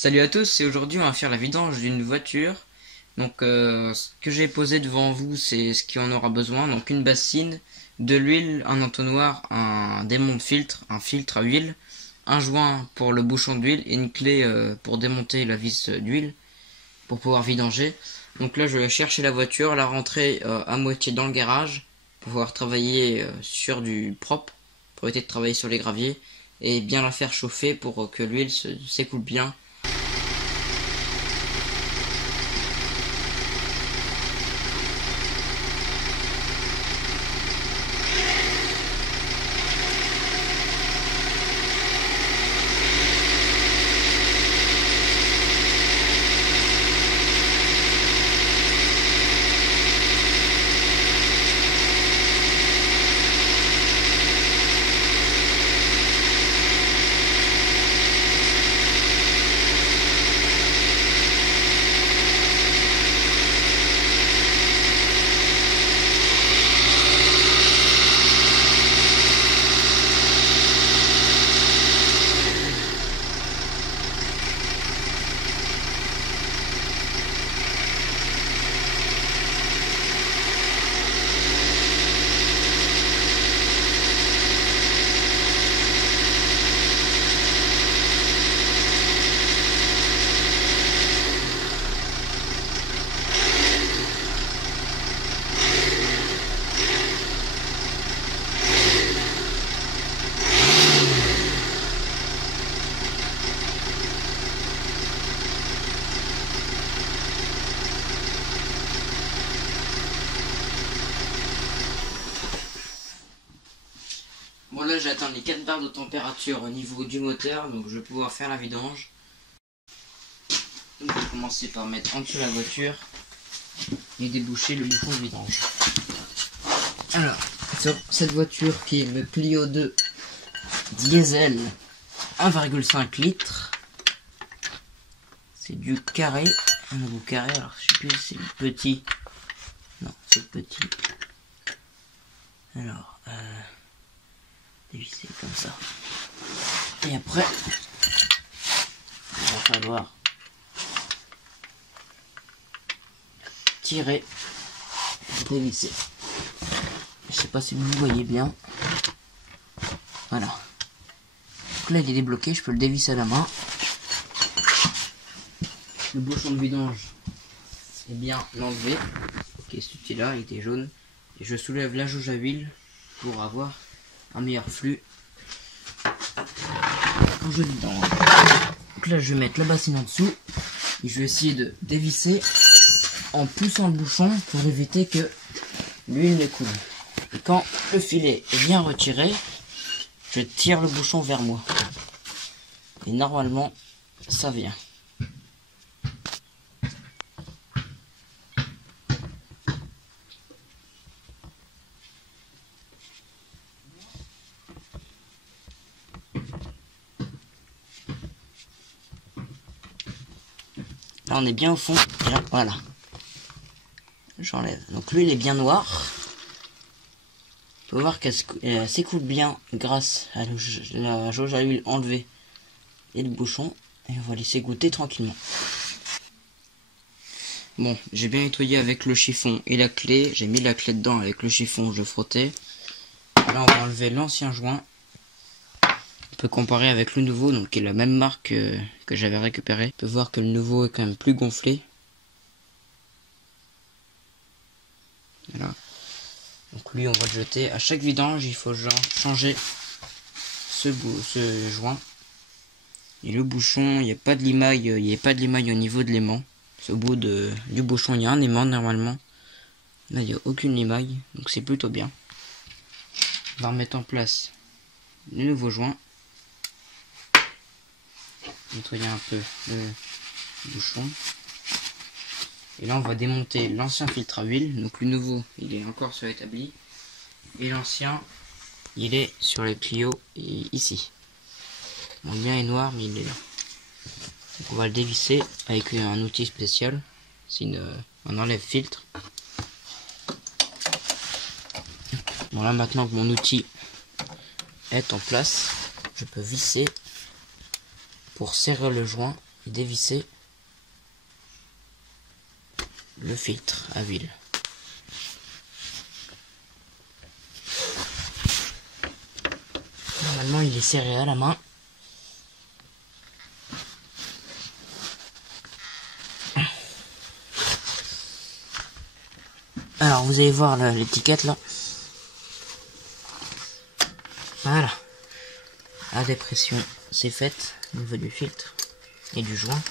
Salut à tous, et aujourd'hui on va faire la vidange d'une voiture. Donc ce que j'ai posé devant vous, c'est ce qui en aura besoin. Donc une bassine, de l'huile, un entonnoir, un démonte-filtre, un filtre à huile, un joint pour le bouchon d'huile et une clé pour démonter la vis d'huile pour pouvoir vidanger. Donc là je vais chercher la voiture, la rentrer à moitié dans le garage pour pouvoir travailler sur du propre, pour éviter de travailler sur les graviers, et bien la faire chauffer pour que l'huile s'écoule bien. Bon là j'ai atteint les 4 barres de température au niveau du moteur, donc je vais pouvoir faire la vidange. Donc je vais commencer par mettre en dessous la voiture et déboucher le bouchon de vidange. Alors, sur cette voiture qui est le Clio 2 diesel 1,5 litres, c'est du carré, un nouveau carré, alors je sais plus si c'est le petit, non c'est le petit, alors dévisser comme ça, et après il va falloir tirer, dévisser. Je sais pas si vous voyez bien, voilà, donc là il est débloqué, je peux le dévisser à la main. Le bouchon de vidange est bien l'enlever, ok, celui là il était jaune, et je soulève la jauge à huile pour avoir un meilleur flux quand je vidange. Donc là je vais mettre la bassine en dessous et je vais essayer de dévisser en poussant le bouchon pour éviter que l'huile ne coule. Et quand le filet est bien retiré, je tire le bouchon vers moi et normalement ça vient. Là on est bien au fond, et là, voilà. J'enlève. Donc l'huile est bien noire. On peut voir qu'elle s'écoule bien grâce à la jauge à huile enlevée et le bouchon. Et on va laisser goûter tranquillement. Bon, j'ai bien nettoyé avec le chiffon et la clé. J'ai mis la clé dedans avec le chiffon, je frottais. Là on va enlever l'ancien joint. On peut comparer avec le nouveau, donc qui est la même marque que j'avais récupéré. On peut voir que le nouveau est quand même plus gonflé. Voilà. Donc lui on va le jeter. À chaque vidange il faut changer ce joint. Et le bouchon, il n'y a pas de limaille, au niveau de l'aimant. Au bout du bouchon il y a un aimant normalement. Là il n'y a aucune limaille, donc c'est plutôt bien. On va remettre en place le nouveau joint. Nettoyer un peu le bouchon. Et là on va démonter l'ancien filtre à huile. Donc le nouveau il est encore sur l'établi. Et l'ancien il est sur le Clio ici. Bon, le lien est noir mais il est là. Donc on va le dévisser avec un outil spécial. C'est un enlève filtre. Bon là maintenant que mon outil est en place, je peux visser pour serrer le joint et dévisser le filtre à huile. Normalement il est serré à la main. Alors vous allez voir l'étiquette là. Voilà. La dépression c'est faite au niveau du filtre et du joint.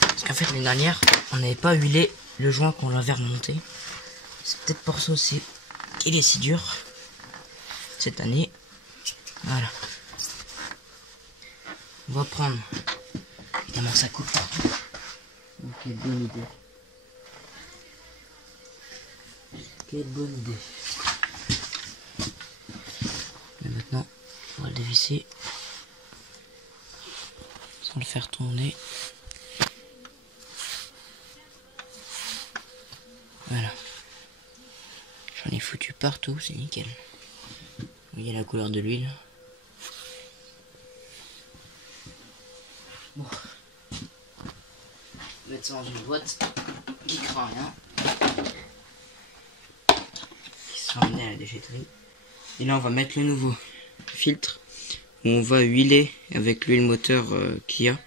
Parce qu'en fait l'année dernière on n'avait pas huilé le joint qu'on l'avait remonté. C'est peut-être pour ça aussi qu'il est si dur cette année. Voilà. On va prendre. Évidemment ça coupe pas. Donc quelle bonne idée. Quelle bonne idée. Et maintenant on va le dévisser sans le faire tourner. Voilà. J'en ai foutu partout, c'est nickel. Vous voyez la couleur de l'huile. Bon. On va mettre ça dans une boîte qui craint rien. Qui sera emmenée à la déchetterie. Et là on va mettre le nouveau filtre. Où on va huiler avec l'huile moteur Kia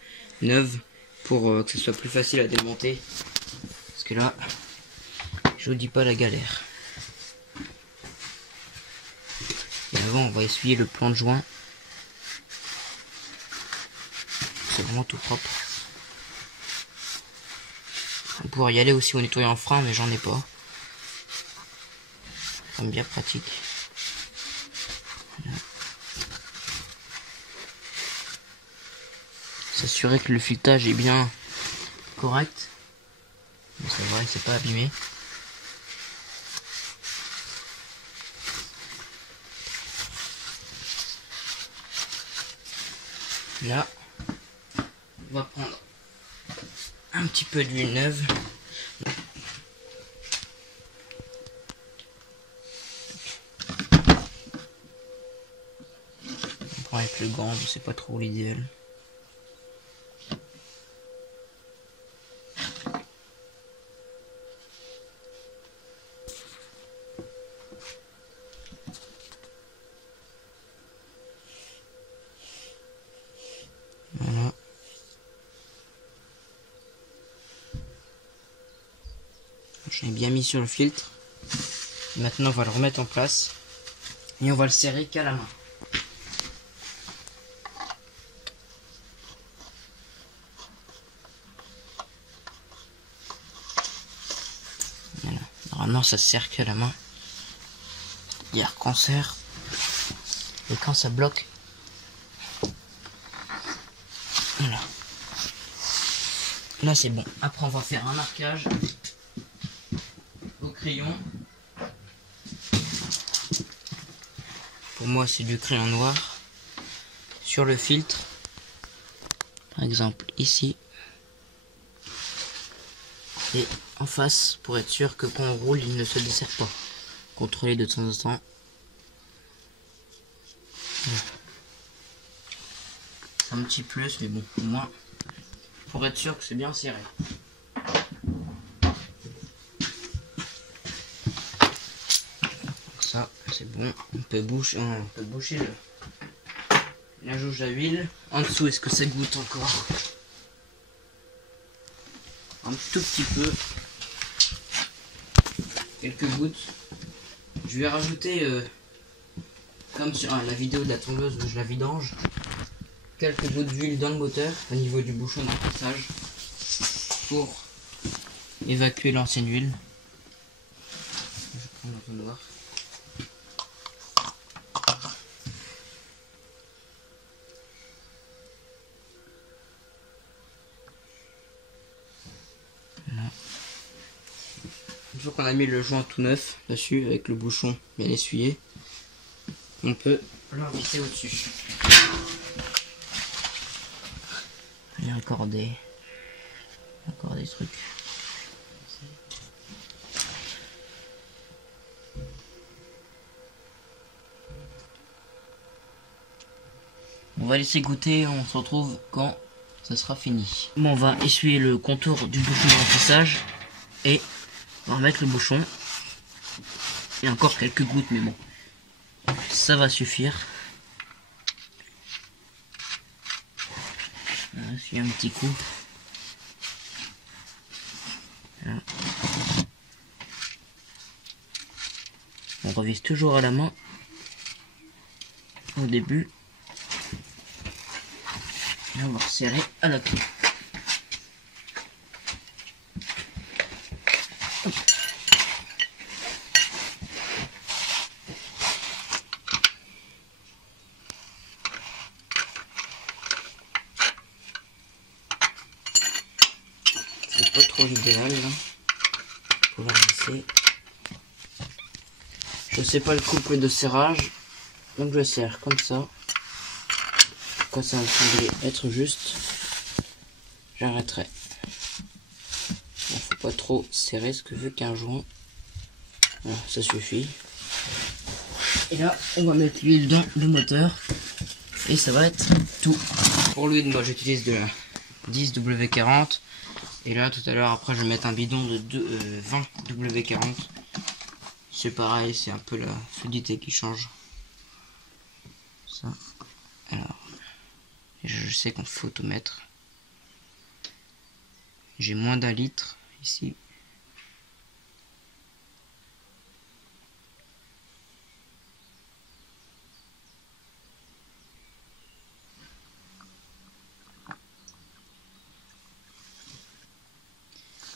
neuve. Pour que ce soit plus facile à démonter. Parce que là, je vous dis pas la galère. Et avant on va essuyer le plan de joint. C'est vraiment tout propre. On pourrait y aller aussi au nettoyant frein, mais j'en ai pas. C'est bien pratique. Voilà. S'assurer que le filetage est bien correct. Mais c'est vrai, c'est pas abîmé. Là, on va prendre un petit peu d'huile neuve. On prend avec le gant, c'est pas trop l'idéal. Voilà. J'en ai bien mis sur le filtre. Maintenant on va le remettre en place. Et on va le serrer qu'à la main. Voilà. Normalement ça se serre qu'à la main. Hier qu'on serre. Et quand ça bloque. Voilà. Là c'est bon. Après on va faire un marquage au crayon. Pour moi c'est du crayon noir. Sur le filtre. Par exemple ici. Et en face pour être sûr que quand on roule il ne se desserre pas. Contrôler de temps en temps. Voilà. Un petit plus mais bon au moins pour être sûr que c'est bien serré. Ça c'est bon, on peut boucher la jauge à huile. En dessous est-ce que ça goûte encore? Un tout petit peu, quelques gouttes. Je vais rajouter comme sur la vidéo de la tondeuse où je la vidange, quelques gouttes d'huile dans le moteur au niveau du bouchon de passage pour évacuer l'ancienne huile. Je prends l'entonnoir. Voilà. Une fois qu'on a mis le joint tout neuf dessus avec le bouchon bien essuyé, on peut le visser au-dessus. Il y a encore des trucs. On va laisser goûter, on se retrouve quand ça sera fini. Bon, on va essuyer le contour du bouchon de remplissage et on va remettre le bouchon. Il y a encore quelques gouttes, mais bon, ça va suffire. Voilà, essuyer un petit coup. Voilà. On revise toujours à la main au début. Et on va resserrer à la clé. C'est pas trop idéal là. Pour la laisser. Je sais pas le couple de serrage, donc je serre comme ça. Quand ça va sembler être juste, j'arrêterai. Bon, faut pas trop serrer, parce que vu qu'un joint, voilà, ça suffit. Et là, on va mettre l'huile dans le moteur, et ça va être tout. Pour l'huile, moi j'utilise de la 10W40, et là tout à l'heure, après je vais mettre un bidon de 20W40. C'est pareil, c'est un peu la fluidité qui change. Ça. Alors, je sais qu'on faut tout mettre. J'ai moins d'1 litre ici.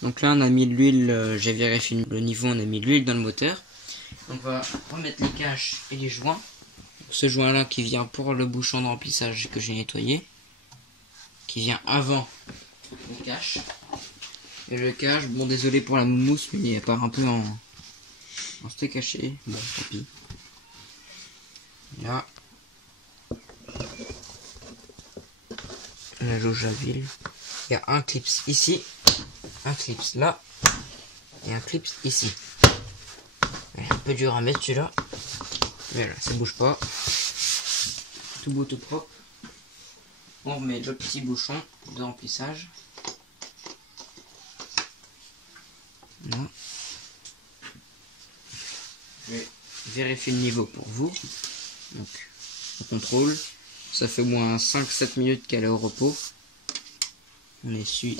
Donc là on a mis l'huile, j'ai vérifié le niveau, on a mis l'huile dans le moteur. On va remettre les caches et les joints. Ce joint là qui vient pour le bouchon de remplissage que j'ai nettoyé, qui vient avant le cache. Et le cache, bon désolé pour la mousse, mais il part un peu en steak haché. Bon, tant pis. Là, la jauge à huile. Il y a un clip ici, un clip là, et un clip ici. Un peu dur à mettre celui-là. Mais là, ça bouge pas. Tout beau, tout propre. On remet le petit bouchon de remplissage. Là. Je vais vérifier le niveau pour vous. Donc, on contrôle. Ça fait au moins 5-7 minutes qu'elle est au repos. On essuie,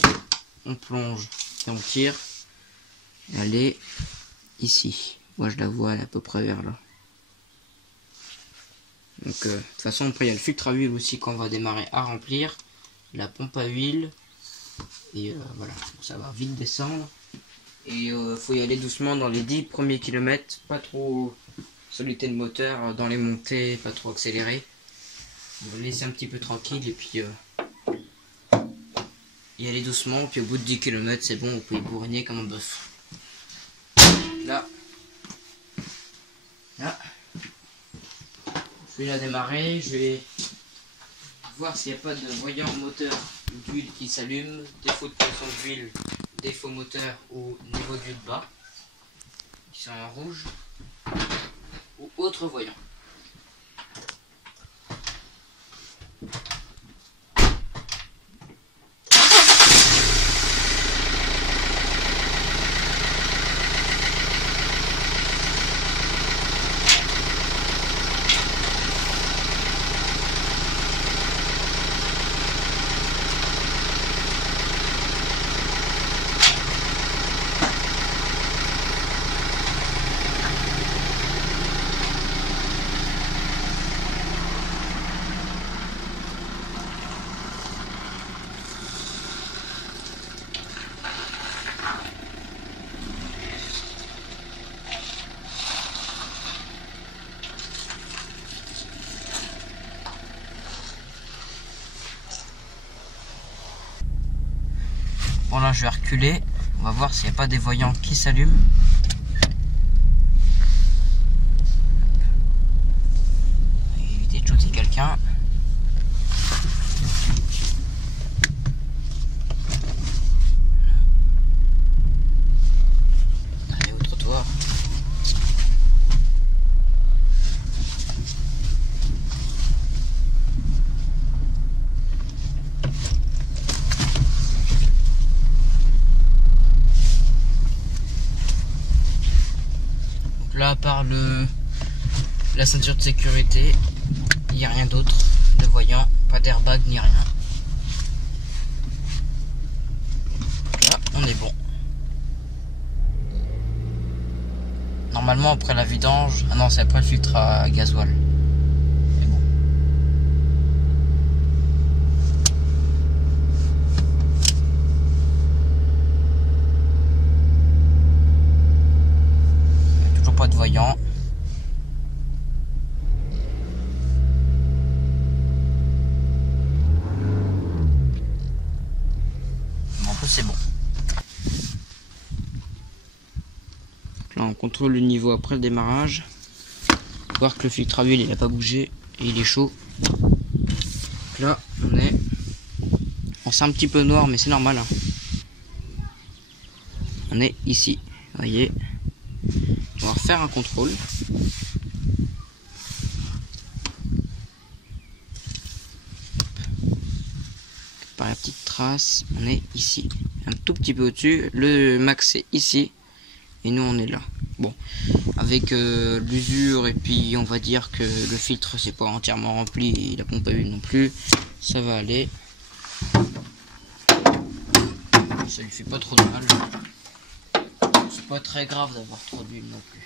on plonge et on tire. Elle est ici. Moi je la vois, elle est à peu près vers là. Donc de toute façon après il y a le filtre à huile aussi qu'on va démarrer à remplir. La pompe à huile. Et voilà, ça va vite descendre. Et faut y aller doucement dans les 10 premiers kilomètres. Pas trop solliciter le moteur dans les montées, pas trop accélérer. On va le laisser un petit peu tranquille et puis y aller doucement. Puis au bout de 10 km c'est bon, on peut y bourriner comme un bœuf. Là. Là. Je vais la démarrer, je vais voir s'il n'y a pas de voyant moteur d'huile qui s'allume, défaut de pression d'huile, défaut moteur ou niveau d'huile bas, qui sont en rouge, ou autre voyant. Bon là je vais reculer, on va voir s'il n'y a pas des voyants qui s'allument. Éviter de shooter quelqu'un. Allez au trottoir. là, à part la ceinture de sécurité, il n'y a rien d'autre de voyant, pas d'airbag ni rien. Là, on est bon. Normalement, après la vidange, ah non, c'est après le filtre à gasoil. Mais bon. Il n'y a toujours pas de voyant. C'est bon. Là on contrôle le niveau après le démarrage. Voir que le filtre à huile il n'a pas bougé et il est chaud. Donc là on est. Bon, c'est un petit peu noir mais c'est normal. Hein. On est ici. Vous voyez. On va refaire un contrôle. Par la petite trace, on est ici. Un tout petit peu au-dessus. Le max est ici. Et nous on est là. Bon, avec l'usure et puis on va dire que le filtre c'est pas entièrement rempli et la pompe à huile non plus, ça va aller. Ça lui fait pas trop de mal. C'est pas très grave d'avoir trop d'huile non plus.